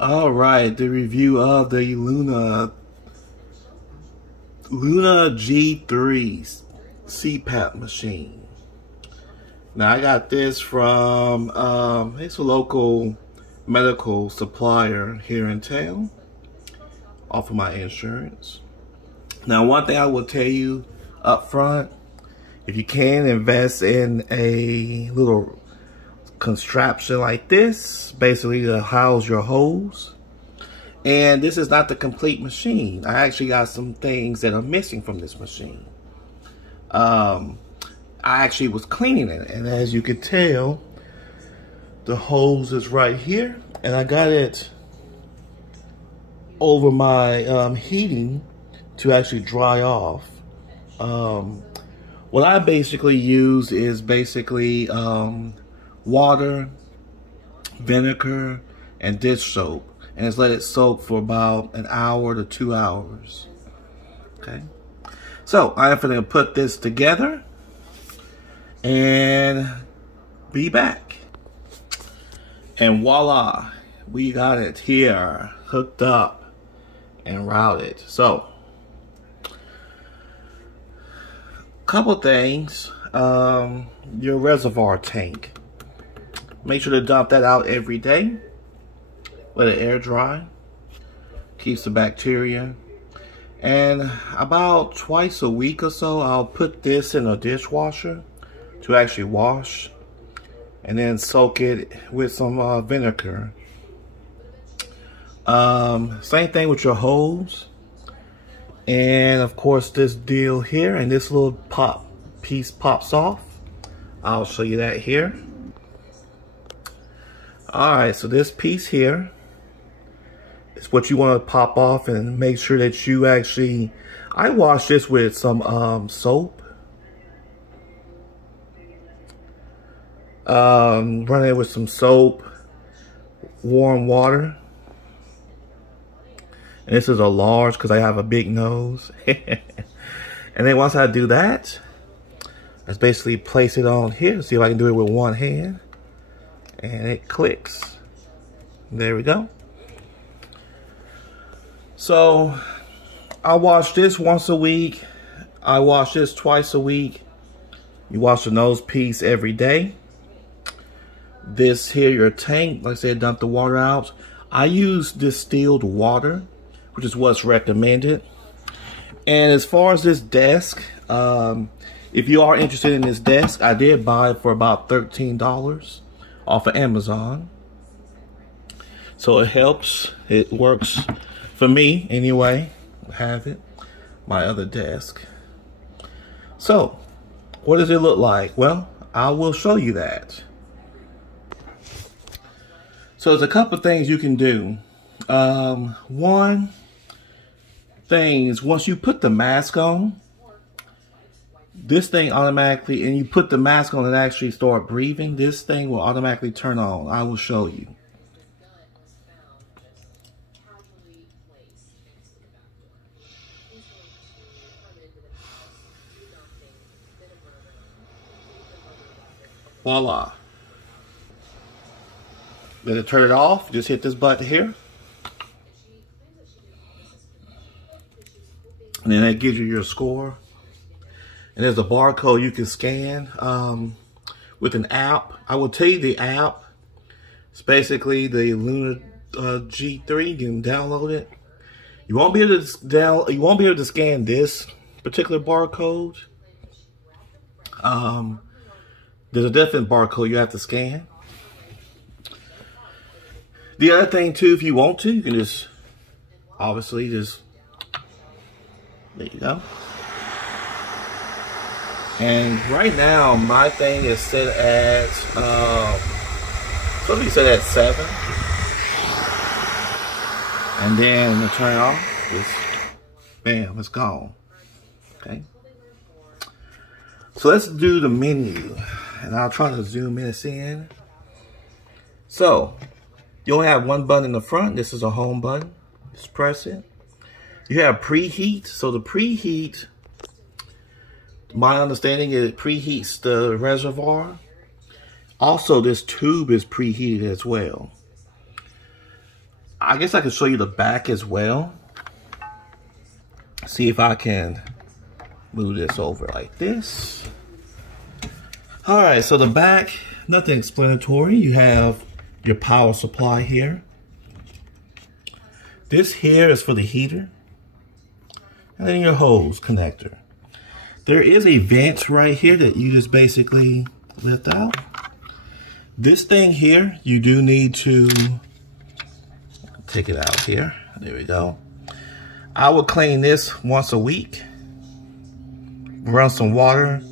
All right, the review of the Luna G3 CPAP machine. Now I got this from it's a local medical supplier here in town, off of my insurance. Now, one thing I will tell you up front, if you can invest in a little contraption like this, basically to house your hose. And this is not the complete machine. I actually got some things that are missing from this machine. I actually was cleaning it, and as you can tell, the hose is right here, and I got it over my heating to actually dry off. What I basically use is basically water, vinegar, and dish soap, and just let it soak for about an hour to 2 hours. Okay, so I'm going to put this together and be back. And voila, we got it here, hooked up and routed. So, couple things. Your reservoir tank, make sure to dump that out every day. Let it air dry, keeps the bacteria. And about twice a week or so, I'll put this in a dishwasher to actually wash, and then soak it with some vinegar. Same thing with your hose. And of course this deal here, and this little piece pops off. I'll show you that here. Alright, so this piece here is what you want to pop off, and make sure that you actually, I wash this with some soap. Run it with some soap, warm water. And this is a large because I have a big nose. And then once I do that, let's basically place it on here. See if I can do it with one hand. And it clicks. There we go. So I wash this once a week. I wash this twice a week. You wash the nose piece every day. This here, your tank, like I said, dump the water out. I use distilled water, which is what's recommended. And as far as this desk, if you are interested in this desk, I did buy it for about $13 off of Amazon. So it helps. It works for me anyway. I have it. My other desk. So, what does it look like? Well, I will show you that. So there's a couple things you can do. One thing is, once you put the mask on, this thing automatically, and you put the mask on and actually start breathing, this thing will automatically turn on. I will show you. Voila. Then to turn it off, just hit this button here. And then that gives you your score. And there's a barcode you can scan with an app. I will tell you the app. It's basically the Luna G3. You can download it. You won't be able to scan this particular barcode. There's a different barcode you have to scan. The other thing too, if you want to, you can just obviously just, there you go. And right now my thing is set at supposed to be set at 7. And then to turn it off, just bam, it's gone. Okay. So let's do the menu, and I'll try to zoom this in. So you only have one button in the front. This is a home button. Just press it. You have preheat. So the preheat, my understanding is it preheats the reservoir. Also, this tube is preheated as well. I guess I can show you the back as well. See if I can move this over like this. All right, so the back, nothing explanatory. You have your power supply here. This here is for the heater. And then your hose connector. There is a vent right here that you just basically lift out. This thing here, you do need to take it out here. There we go. I would clean this once a week. Run some water,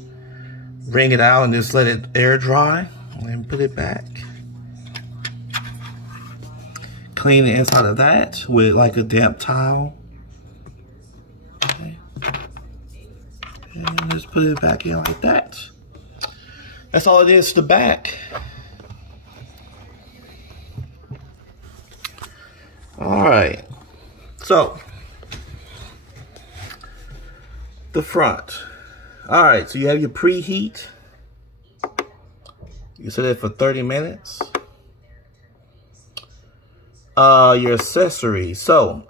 wring it out, and just let it air dry, and put it back. Clean the inside of that with like a damp towel. Okay. And just put it back in like that. That's all it is to the back. All right, so the front. All right, so you have your preheat. You set it for 30 minutes. Your accessories. So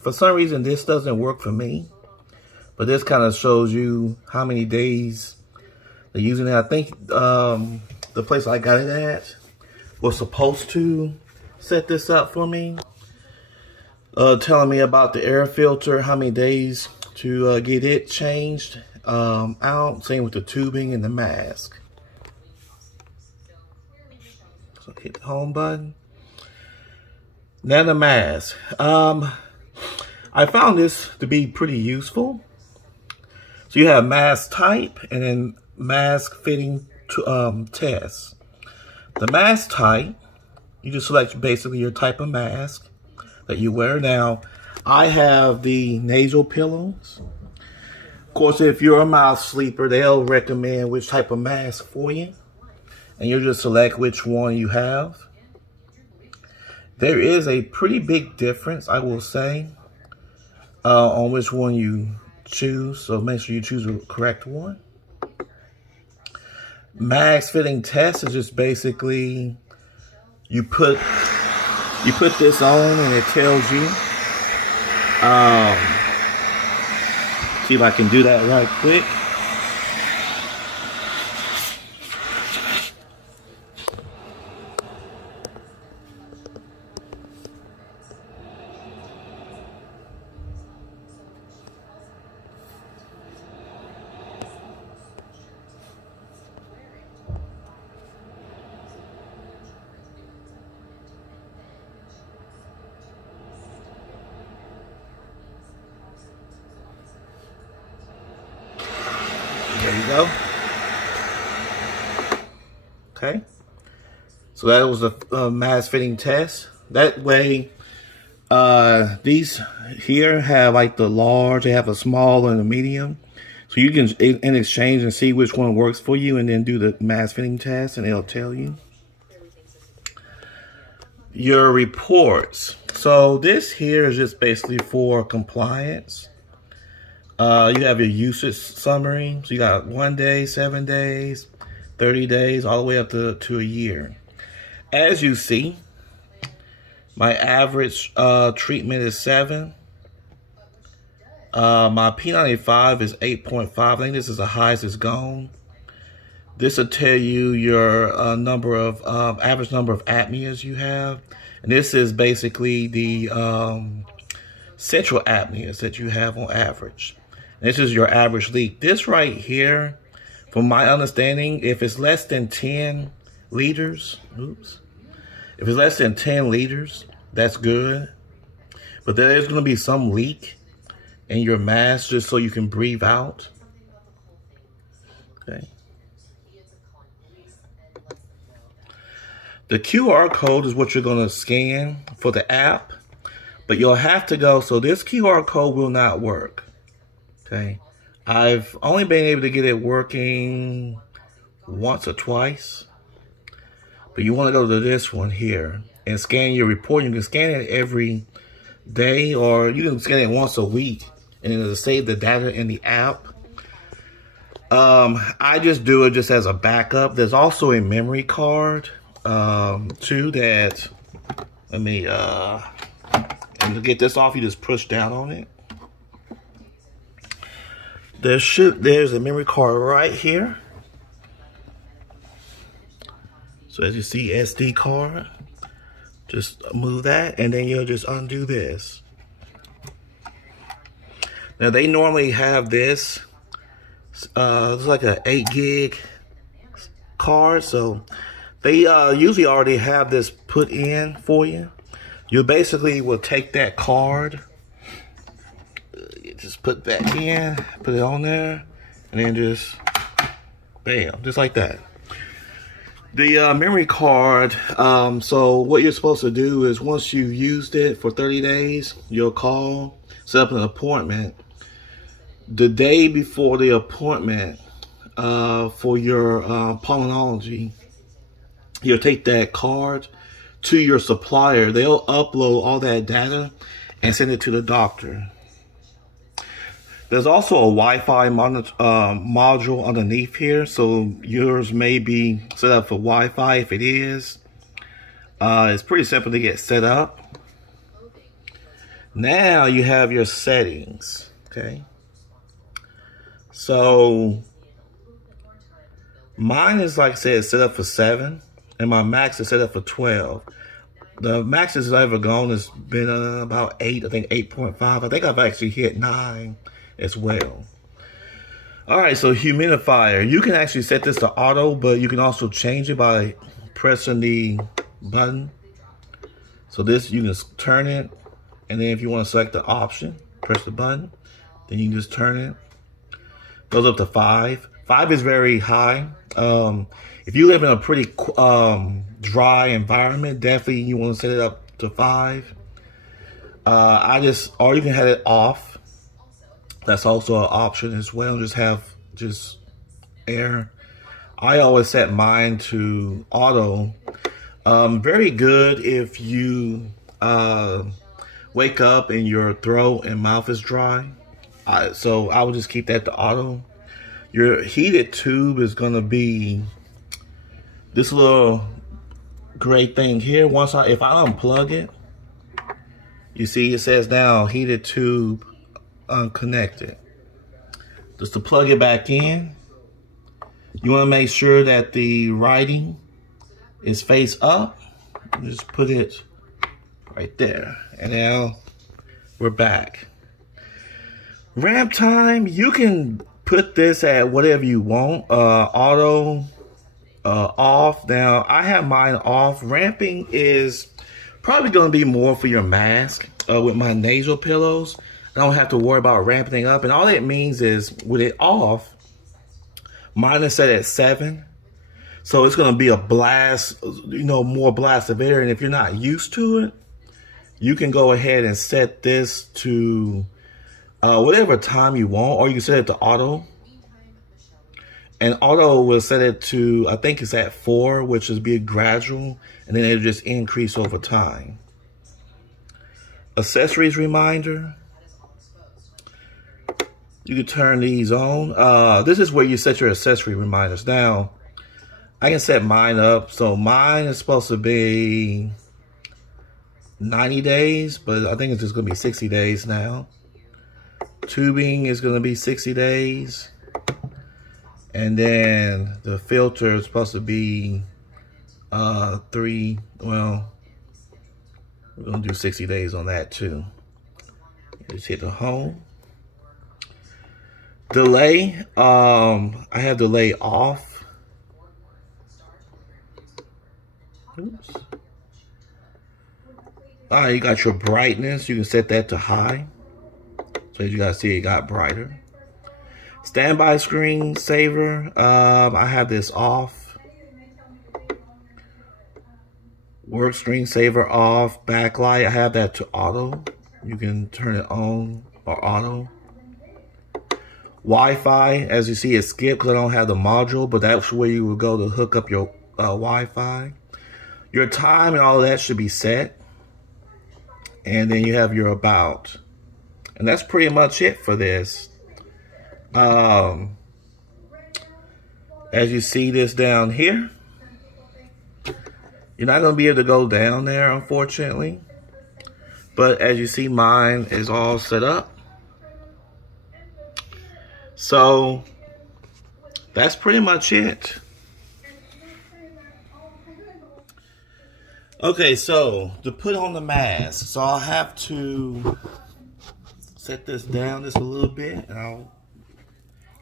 for some reason, this doesn't work for me, but this kind of shows you how many days they're using it. I think the place I got it at was supposed to set this up for me. Telling me about the air filter, how many days to get it changed out. Same with the tubing and the mask. So hit the home button. Now the mask. I found this to be pretty useful. So you have mask type and then mask fitting to test. The mask type, you just select basically your type of mask that you wear. Now, I have the nasal pillows. Of course, if you're a mouth sleeper, they'll recommend which type of mask for you. And you just select which one you have. There is a pretty big difference, I will say, on which one you choose. So make sure you choose the correct one. Mask fitting test is just basically you put this on and it tells you. See if I can do that right quick. There you go. Okay. So that was a mask fitting test. That way, these here have like the large, they have a small and a medium. So you can in exchange and see which one works for you and then do the mask fitting test and it'll tell you. Your reports. So this here is just basically for compliance. You have your usage summary. So you got 1 day, 7 days, 30 days, all the way up to a year. As you see, my average treatment is 7. My P95 is 8.5. I think this is the highest it's gone. This will tell you your number of average number of apneas you have. And this is basically the central apneas that you have on average. This is your average leak. This right here, from my understanding, if it's less than 10 liters, if it's less than 10 liters, that's good. But there is going to be some leak in your mask just so you can breathe out. Okay. The QR code is what you're going to scan for the app, but you'll have to go. So this QR code will not work. Okay, I've only been able to get it working once or twice, but you want to go to this one here and scan your report. You can scan it every day, or you can scan it once a week, and it'll save the data in the app. I just do it just as a backup. There's also a memory card too that, Let me, and to get this off, you just push down on it. There's a memory card right here. So as you see, SD card. Just move that, and then you'll just undo this. Now they normally have this. It's like an 8 gig card, so they usually already have this put in for you. You basically will take that card, just put that in, put it on there, and then just bam, just like that. The memory card, so what you're supposed to do is once you've used it for 30 days, you'll call, set up an appointment. The day before the appointment for your pulmonology, you'll take that card to your supplier. They'll upload all that data and send it to the doctor. There's also a Wi-Fi module underneath here, so yours may be set up for Wi-Fi. If it is, it's pretty simple to get set up. Now you have your settings, okay? So mine is, like I said, set up for 7, and my max is set up for 12. The max I've ever gone has been about 8, I think 8.5. I think I've actually hit 9 as well. All right, so humidifier. You can actually set this to auto, but you can also change it by pressing the button. So this, you can turn it, and then if you want to select the option, press the button, then you can just turn it. Goes up to 5. 5 is very high. If you live in a pretty dry environment, definitely you want to set it up to 5. Or you can have it off. That's also an option as well. Just have air. I always set mine to auto. Very good if you wake up and your throat and mouth is dry. So I would just keep that to auto. Your heated tube is gonna be this little gray thing here. If I unplug it, you see it says now heated tube unconnected. Just to plug it back in, you want to make sure that the writing is face up. Just put it right there, and now we're back. Ramp time, you can put this at whatever you want. Auto, off. Now I have mine off. Ramping is probably going to be more for your mask. With my nasal pillows, I don't have to worry about ramping up. And all that means is with it off, mine is set at 7. So it's going to be a blast, more blast of air. And if you're not used to it, you can go ahead and set this to whatever time you want, or you can set it to auto. And auto will set it to, I think it's at 4, which is be gradual, and then it'll just increase over time. Accessories reminder. You can turn these on. This is where you set your accessory reminders. Now, I can set mine up. So mine is supposed to be 90 days, but I think it's just going to be 60 days now. Tubing is going to be 60 days. And then the filter is supposed to be 3, well, we're going to do 60 days on that too. Just hit the home. Delay, I have delay off. Oops. All right, you got your brightness. You can set that to high. So as you guys see, it got brighter. Standby screen saver, I have this off. Work screen saver off. Backlight, I have that to auto. You can turn it on or auto. Wi-Fi, as you see, it's skipped because I don't have the module, but that's where you would go to hook up your Wi-Fi. Your time and all of that should be set. And then you have your about. And that's pretty much it for this. As you see this down here, You're not going to be able to go down there, unfortunately. But as you see, mine is all set up. So that's pretty much it. Okay, so to put on the mask, so I'll have to set this down just a little bit. So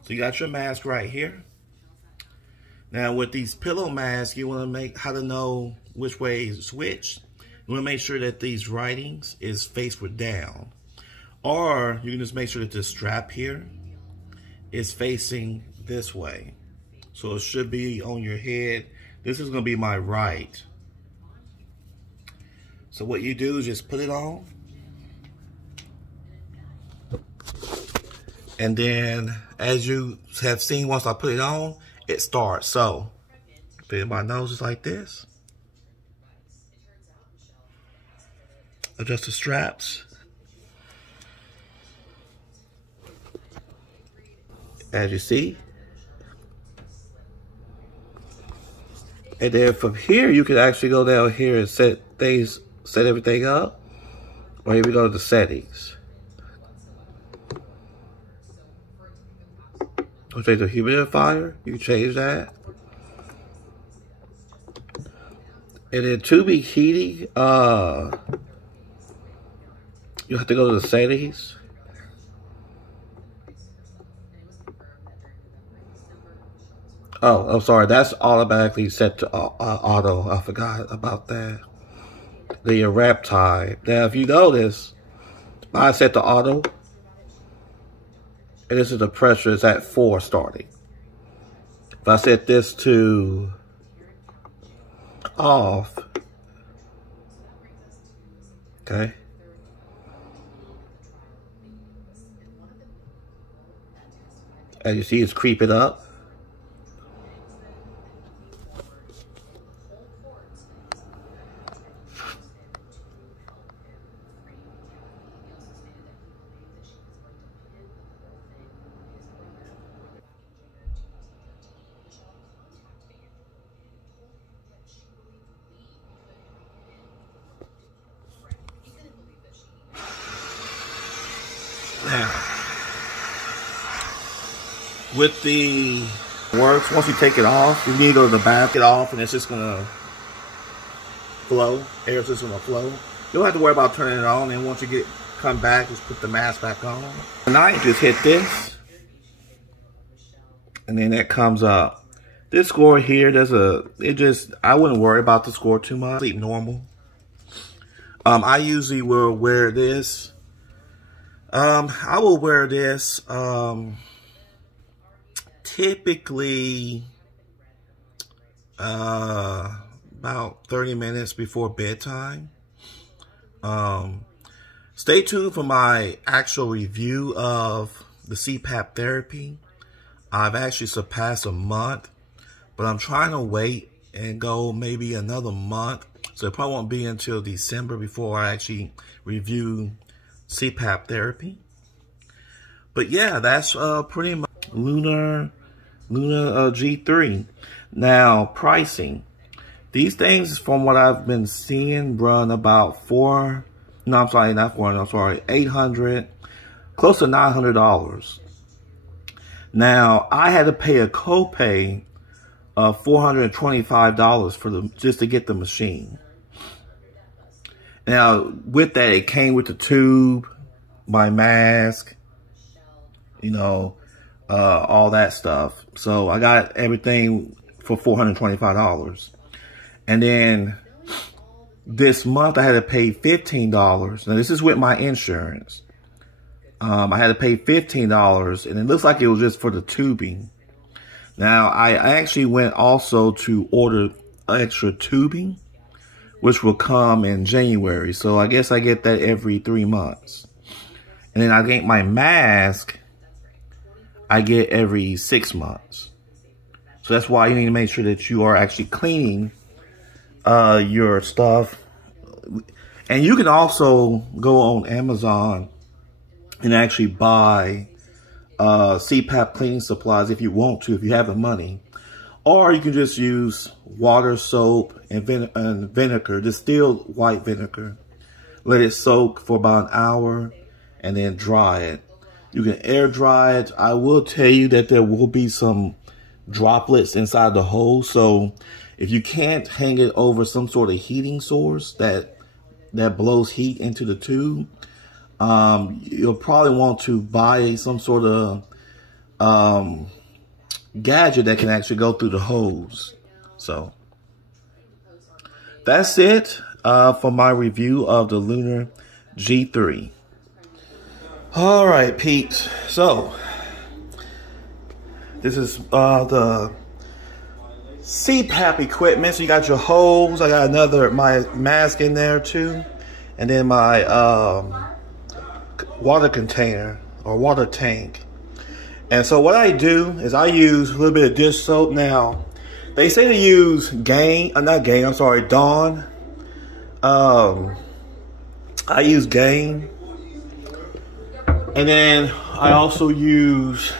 you got your mask right here. Now with these pillow masks, you want to make how to know which way is switch. You want to make sure that these writings is faced down. Or you can just make sure that the strap here is facing this way. So it should be on your head. This is going to be my right. So what you do is just put it on. And then as you have seen, once I put it on, it starts. So put it in my nose just like this. Adjust the straps. As you see. And then from here, you can actually go down here and set everything up. Or here we go to the settings. I'll change the humidifier. You can change that. And then to be heating, you have to go to the settings. Oh, I'm sorry. That's automatically set to auto. I forgot about that. The wrap time. Now, if you notice, I set to auto. And this is the pressure. It's at 4 starting. If I set this to off. Okay. As you see, it's creeping up. Now, with the works, once you take it off, you need to go to the back, get off, and it's just gonna flow. Air's just gonna flow. You don't have to worry about turning it on. And once you come back, just put the mask back on. Tonight, just hit this, and then that comes up. This score here, I wouldn't worry about the score too much. Sleep normal. I usually will wear this. I will wear this typically about 30 minutes before bedtime. Stay tuned for my actual review of the CPAP therapy. I've actually surpassed a month, but I'm trying to wait and go maybe another month. So it probably won't be until December before I actually review CPAP therapy. But yeah, that's pretty much Luna G3. Now, pricing. These things, from what I've been seeing, run about $800, close to $900. Now, I had to pay a copay of $425 just to get the machine. Now, with that, it came with the tube, my mask, all that stuff. So I got everything for $425. And then this month I had to pay $15. Now this is with my insurance. I had to pay $15, and it looks like it was just for the tubing. Now I actually went also to order extra tubing, which will come in January. So I guess I get that every 3 months. And then I get my mask, I get every 6 months. So that's why you need to make sure that you are actually cleaning your stuff. And you can also go on Amazon and actually buy CPAP cleaning supplies if you want to, if you have the money. Or you can just use water, soap, and vinegar, distilled white vinegar. Let it soak for about an hour and then dry it. You can air dry it. I will tell you that there will be some droplets inside the hole. So if you can't hang it over some sort of heating source that blows heat into the tube, you'll probably want to buy some sort of gadget that can actually go through the hose. So that's it for my review of the Lunar G3. All right, peeps. So this is the CPAP equipment. So you got your hose. I got my mask in there too, and then my water container or water tank. And so what I do is I use a little bit of dish soap. Now, they say to use Dawn. I use Gain. And then I also use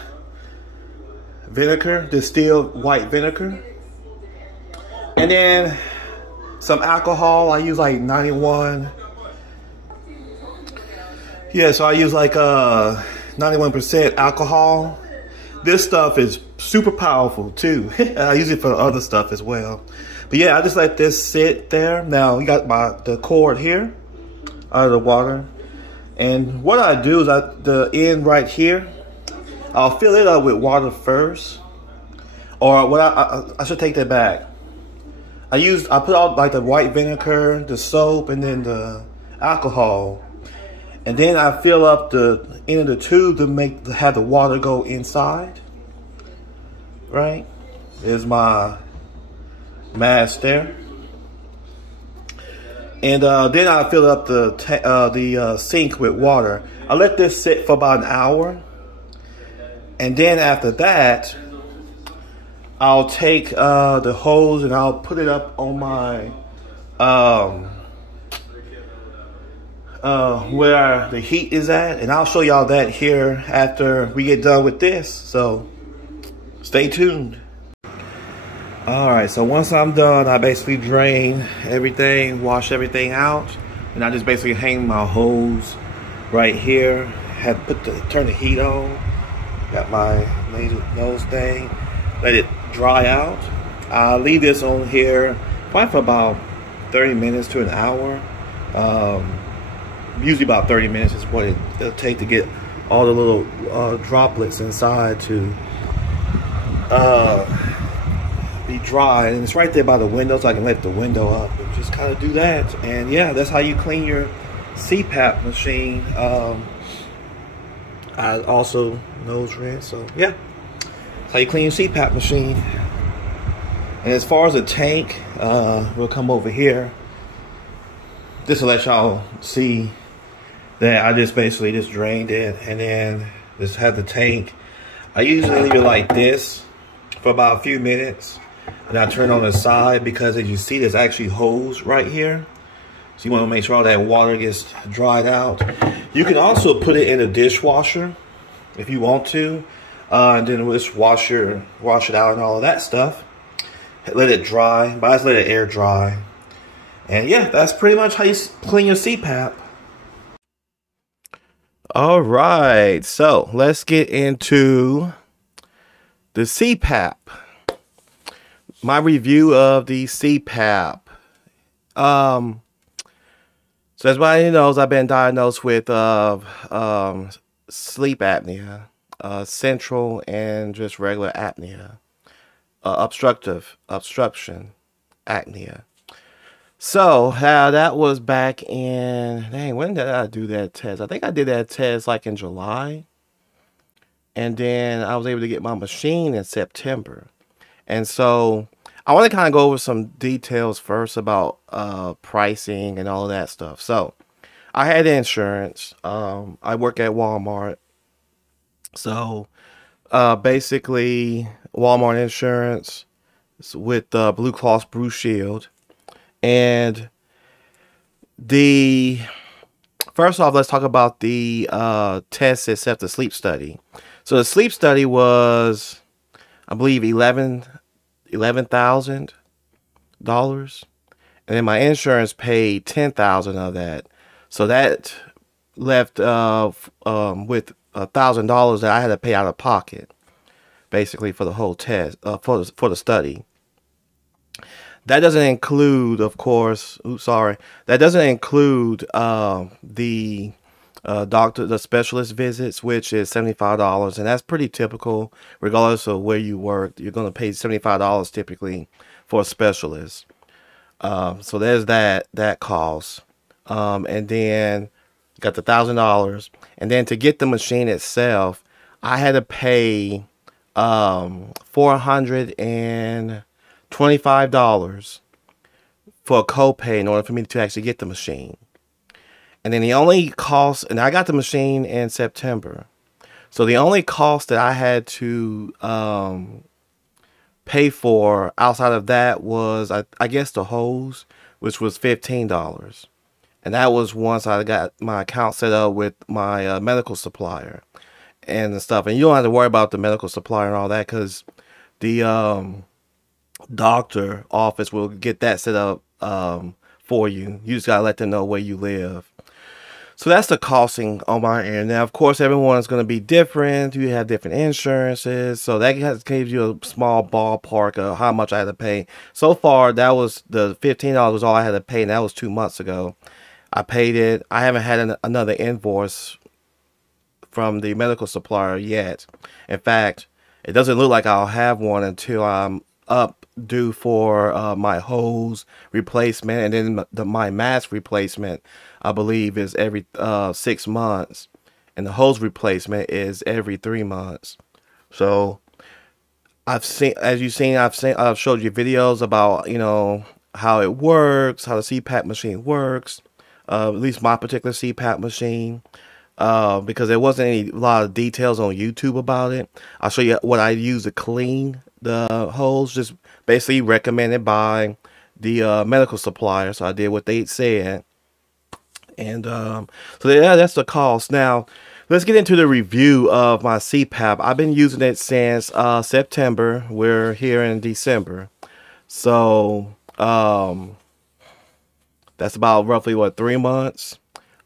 vinegar, distilled white vinegar. And then some alcohol. I use like 91. Yeah, so I use like 91% alcohol. This stuff is super powerful too. I use it for other stuff as well. But yeah, I just let this sit there. Now you got the cord here out of the water. And what I do is the end right here, I'll fill it up with water first. Or what I should take that back. I put out like the white vinegar, the soap, and then the alcohol. And then I fill up the end of the tube to have the water go inside. Right? There's my mask there. And then I fill up the sink with water. I let this sit for about an hour. And then after that, I'll take the hose and I'll put it up on my where the heat is at, and I'll show y'all that here after we get done with this. So stay tuned. All right, so once I'm done, I basically drain everything, wash everything out, and I just basically hang my hose right here. Turn the heat on. Got my nose thing. Let it dry out. I'll leave this on here probably for about 30 minutes to an hour. Usually about 30 minutes is what it'll take to get all the little droplets inside to be dry. And it's right there by the window, so I can let the window up and just kind of do that. And yeah, that's how you clean your CPAP machine. I also nose rinse, so yeah, that's how you clean your CPAP machine. And as far as the tank, we'll come over here just to let y'all see that I just basically just drained it and then just had the tank. I usually leave it like this for about a few minutes, and I turn on the side because as you see, there's actually hose right here. So you want to make sure all that water gets dried out. You can also put it in a dishwasher if you want to, and then just wash it out and all of that stuff. Let it dry, but I just let it air dry. And yeah, that's pretty much how you clean your CPAP. All right, so let's get into the CPAP. My review of the CPAP. So as everybody knows, I've been diagnosed with sleep apnea, central and just regular apnea, obstruction apnea. So that was back in, dang, when did I do that test? I think I did that test like in July. And then I was able to get my machine in September. And so I want to kind of go over some details first about pricing and all of that stuff. So I had insurance. I work at Walmart. So basically Walmart insurance with Blue Cross Blue Shield. And first off, let's talk about the test itself, the sleep study. So the sleep study was, I believe, 11 $11,000, and then my insurance paid $10,000 of that. So that left with $1,000 that I had to pay out of pocket, basically for the whole test, for the study. That doesn't include, of course. Oops, sorry. That doesn't include the the specialist visits, which is $75, and that's pretty typical, regardless of where you work. You're going to pay $75 typically for a specialist. So there's that cost, and then you got the $1,000, and then to get the machine itself, I had to pay $425 for a copay in order for me to actually get the machine. And then the only cost, and I got the machine in September, so the only cost that I had to pay for outside of that was, I guess, the hose, which was $15. And that was once I got my account set up with my medical supplier and the stuff. And you don't have to worry about the medical supplier and all that, because the doctor office will get that set up for you. You just got to let them know where you live. So that's the costing on my end. Now, of course, everyone's going to be different. You have different insurances. So that gives you a small ballpark of how much I had to pay. So far, that was the $15 was all I had to pay, and that was 2 months ago. I paid it. I haven't had another invoice from the medical supplier yet. In fact, it doesn't look like I'll have one until I'm up due for my hose replacement, and then my mask replacement, I believe, is every 6 months, and the hose replacement is every 3 months. So I've seen, as you've seen, I've showed you videos about, you know, how it works, how the CPAP machine works, at least my particular CPAP machine. Because there wasn't a lot of details on YouTube about it. I'll show you what I use to clean the hose, just basically recommended by the medical supplier. So I did what they said, and so yeah, that's the cost. Now let's get into the review of my CPAP. I've been using it since September. We're here in December, so that's about roughly what, 3 months.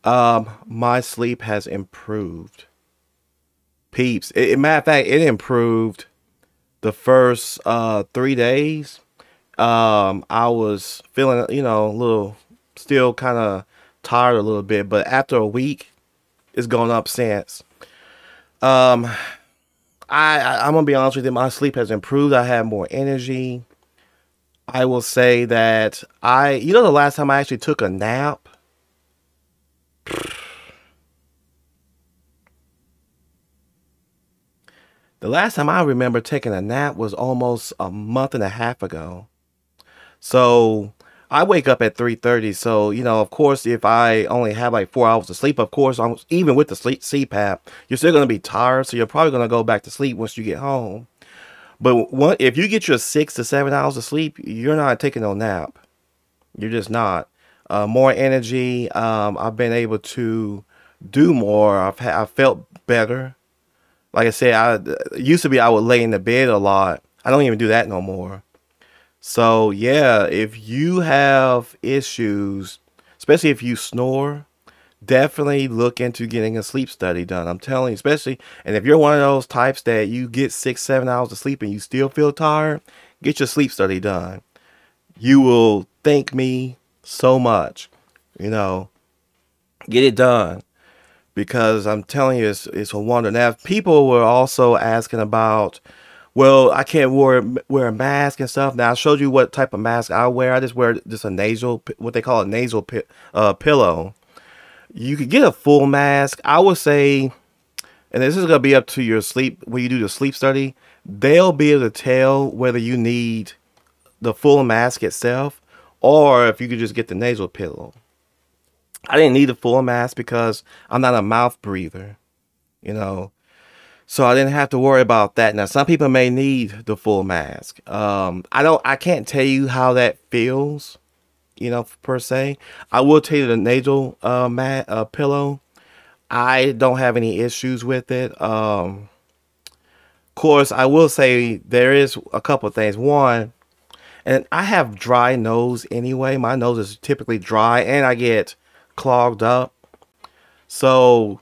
My sleep has improved, peeps. Matter of fact, it improved the first 3 days. I was feeling, you know, a little, still kind of tired a little bit, but after a week, it's gone up since. I'm gonna be honest with you, my sleep has improved. I have more energy. I will say that you know, the last time I actually took a nap, the last time I remember taking a nap was almost a month and a half ago. So I wake up at 3:30. So, you know, of course, if I only have like 4 hours of sleep, of course, even with the CPAP, you're still going to be tired. So you're probably going to go back to sleep once you get home. But if you get your 6 to 7 hours of sleep, you're not taking no nap. You're just not. More energy. I've been able to do more. I've felt better. Like I said, used to be I would lay in the bed a lot. I don't even do that no more. So yeah, if you have issues, especially if you snore, definitely look into getting a sleep study done. I'm telling you, especially, and if you're one of those types that you get 6, 7 hours of sleep and you still feel tired, get your sleep study done. You will thank me so much. You know, get it done. Because I'm telling you, it's a wonder. Now, people were also asking about, well, I can't wear a mask and stuff. Now, I showed you what type of mask I wear. I just wear just a nasal, what they call a nasal pillow. You could get a full mask. I would say, and this is going to be up to your sleep, when you do the sleep study, they'll be able to tell whether you need the full mask itself or if you could just get the nasal pillow. I didn't need a full mask because I'm not a mouth breather, you know, so I didn't have to worry about that. Now, some people may need the full mask. I can't tell you how that feels, you know, per se. I will tell you the nasal pillow, I don't have any issues with it. Of course, I will say there is a couple of things. One, And I have dry nose anyway. My nose is typically dry and I get clogged up. So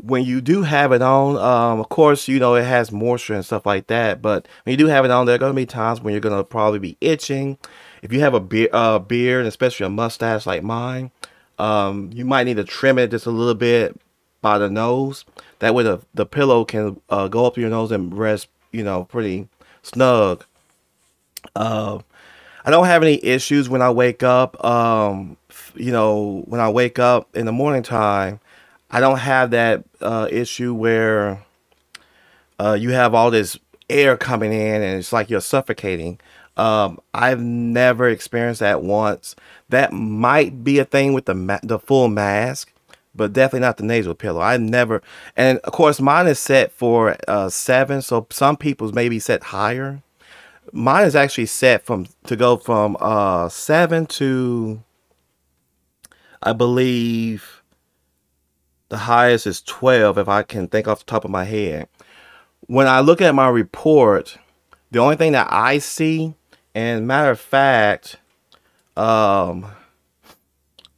when you do have it on, of course, you know, it has moisture and stuff like that. But when you do have it on, there are going to be times when you're going to probably be itching. If you have a beard, especially a mustache like mine, you might need to trim it just a little bit by the nose. That way the pillow can go up your nose and rest, you know, pretty snug. I don't have any issues when I wake up. You know, when I wake up in the morning time, I don't have that issue where you have all this air coming in and it's like you're suffocating. I've never experienced that once. That might be a thing with the full mask, but definitely not the nasal pillow. I never, and of course mine is set for 7, so some people's may be set higher. Mine is actually set to go from 7 to, I believe the highest is 12 if I can think off the top of my head. When I look at my report, the only thing that I see, and matter of fact, let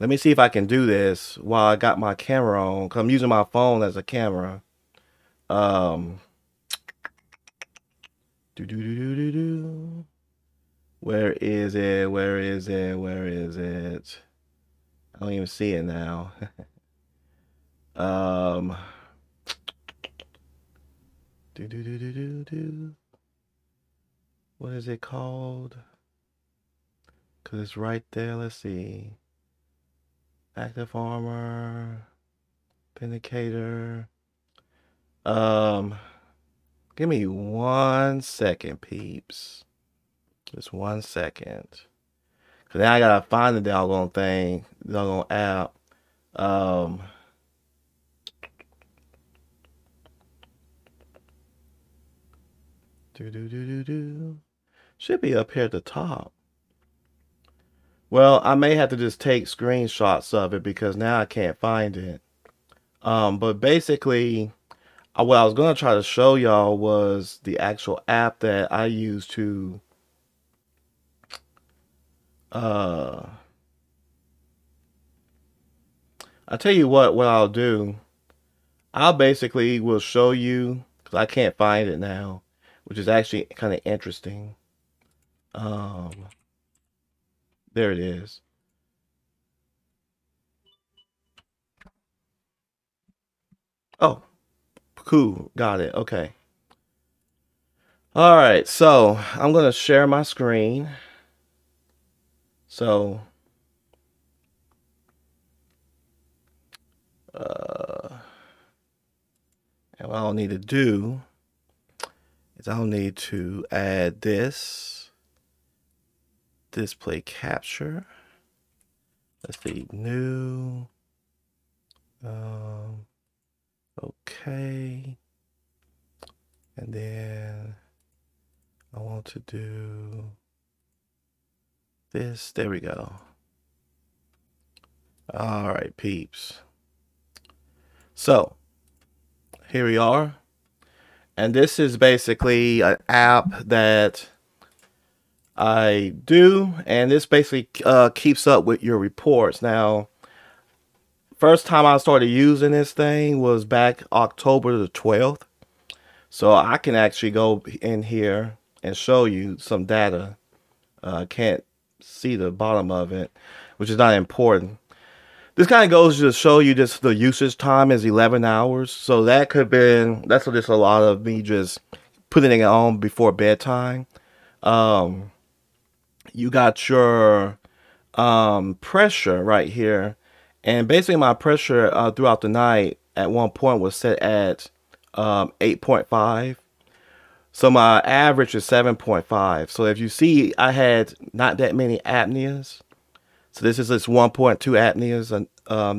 me see if I can do this while I got my camera on, because I'm using my phone as a camera. Where is it? Where is it? Where is it? I don't even see it now. What is it called? Because it's right there. Let's see. Active armor. Vindicator. Give me 1 second, peeps. Just 1 second. Cause now I gotta find the doggone thing, the doggone app. Should be up here at the top. Well, I may have to just take screenshots of it because now I can't find it. But basically, what I was gonna try to show y'all was the actual app that I use to I'll tell you what I'll do. I'll basically will show you, because I can't find it now, which is actually kind of interesting. There it is. Oh, cool. Got it. Okay. All right. So I'm going to share my screen. So, and what I'll need to do is I'll need to add this display capture. Let's see, new. Okay. And then I want to do this. There we go. All right, peeps. So here we are. And this is basically an app that I do. And this basically keeps up with your reports. Now, first time I started using this thing was back October the 12th. So I can actually go in here and show you some data. I can't see the bottom of it, which is not important. This kind of goes to show you just the usage time is 11 hours. So that could have been, that's just a lot of me just putting it on before bedtime. You got your pressure right here. And basically my pressure throughout the night at one point was set at 8.5. So my average is 7.5. So if you see, I had not that many apneas. So this is just 1.2 apneas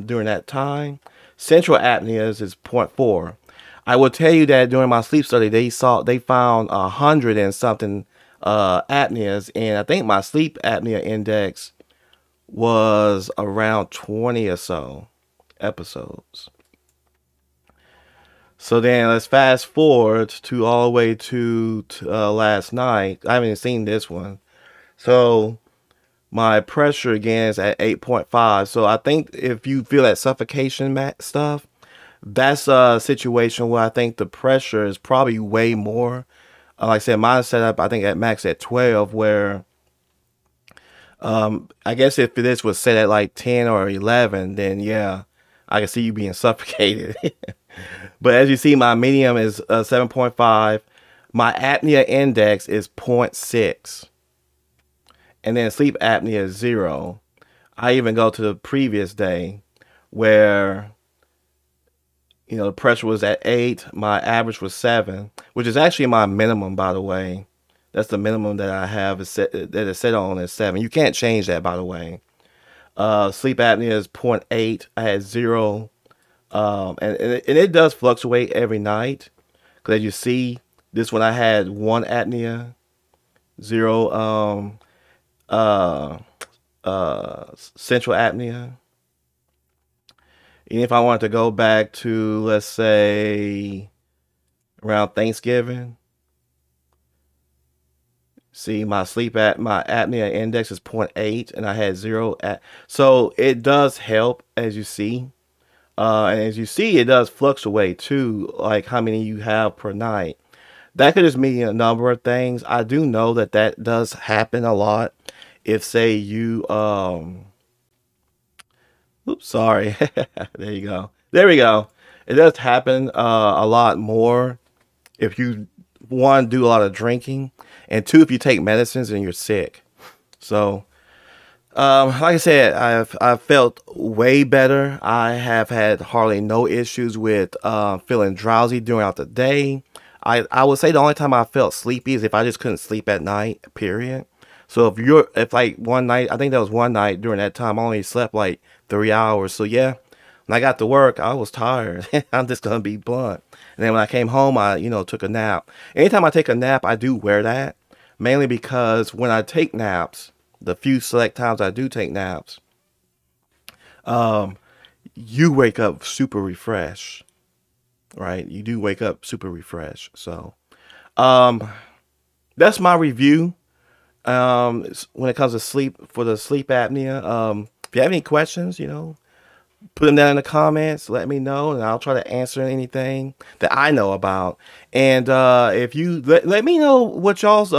during that time. Central apneas is 0.4. I will tell you that during my sleep study, they found 100 and something apneas, and I think my sleep apnea index was around 20 or so episodes. So then let's fast forward to all the way to last night. I haven't seen this one. So my pressure again is at 8.5. So I think if you feel that suffocation stuff, that's a situation where I think the pressure is probably way more. Like I said, mine set up, I think, at max at 12, where I guess if this was set at like 10 or 11, then yeah, I can see you being suffocated. But as you see, my medium is 7.5. My apnea index is 0.6. And then sleep apnea is 0. I even go to the previous day where, you know, the pressure was at 8. My average was 7, which is actually my minimum, by the way. That's the minimum that I have is set, that is set on is 7. You can't change that, by the way. Sleep apnea is 0.8. I had 0. And it does fluctuate every night. Because as you see, this one I had 1 apnea, 0 central apnea. And if I wanted to go back to, let's say, around Thanksgiving, see my my apnea index is 0.8, and I had 0 so it does help, as you see. And as you see, it does fluctuate too, like how many you have per night. That could just mean a number of things. I do know that that does happen a lot. If say you oops, sorry. There you go. There we go. It does happen a lot more if you, one, do a lot of drinking, and 2, if you take medicines and you're sick. So, like I said, I've felt way better. I have had hardly no issues with feeling drowsy throughout the day. I would say the only time I felt sleepy is if I just couldn't sleep at night, period. So if like one night, I think that was one night during that time, I only slept like 3 hours. So yeah, when I got to work, I was tired. I'm just gonna be blunt. And then when I came home, I, you know, took a nap. Anytime I take a nap, I do wear that, mainly because when I take naps, the few select times I do take naps, you wake up super refreshed, right? You do wake up super refreshed. So, that's my review. When it comes to sleep, for the sleep apnea. If you have any questions, you know, put them down in the comments. Let me know, and I'll try to answer anything that I know about. And if you let me know what y'all's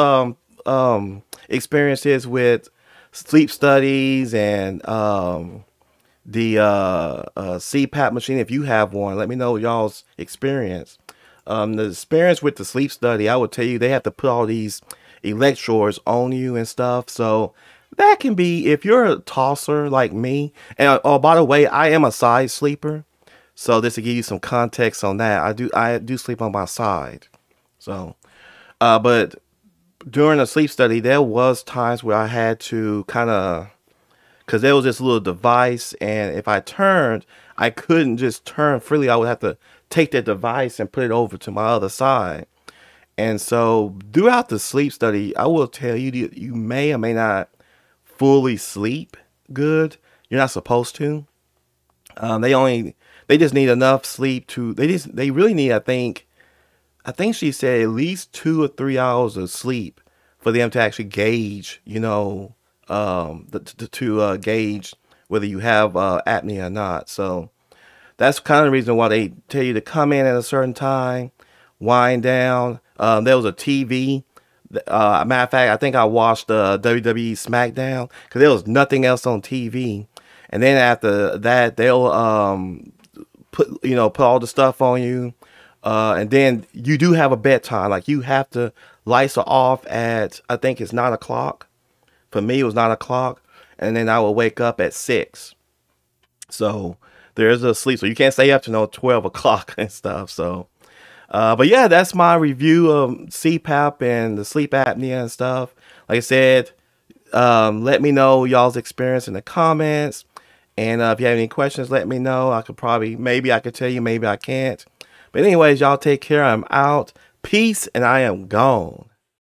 experience is with sleep studies and the CPAP machine. If you have one, let me know y'all's experience. The experience with the sleep study, I would tell you they have to put all these electrodes on you and stuff. So that can be, if you're a tosser like me, and oh, by the way, I am a side sleeper. So just to give you some context on that, I do sleep on my side. So, but during the sleep study, there was times where I had to kind of, because there was this little device, and if I turned, I couldn't just turn freely. I would have to take that device and put it over to my other side. And so throughout the sleep study, I will tell you that you may or may not fully sleep good. You're not supposed to. They just need enough sleep to, they really need, I think she said at least 2 or 3 hours of sleep for them to actually gauge, you know, to gauge whether you have apnea or not. So that's kind of the reason why they tell you to come in at a certain time, wind down. There was a TV. Matter of fact, I think I watched WWE SmackDown because there was nothing else on TV. And then after that, they'll put all the stuff on you. And then you do have a bedtime. Like you have to lights are off at, I think it's 9 o'clock. For me, it was 9 o'clock. And then I will wake up at 6. So there's a sleep. So you can't stay up to 12 o'clock and stuff. So, but yeah, that's my review of CPAP and the sleep apnea and stuff. Like I said, let me know y'all's experience in the comments. And if you have any questions, let me know. Maybe I could tell you, maybe I can't. But anyways, y'all take care. I'm out. Peace, and I am gone.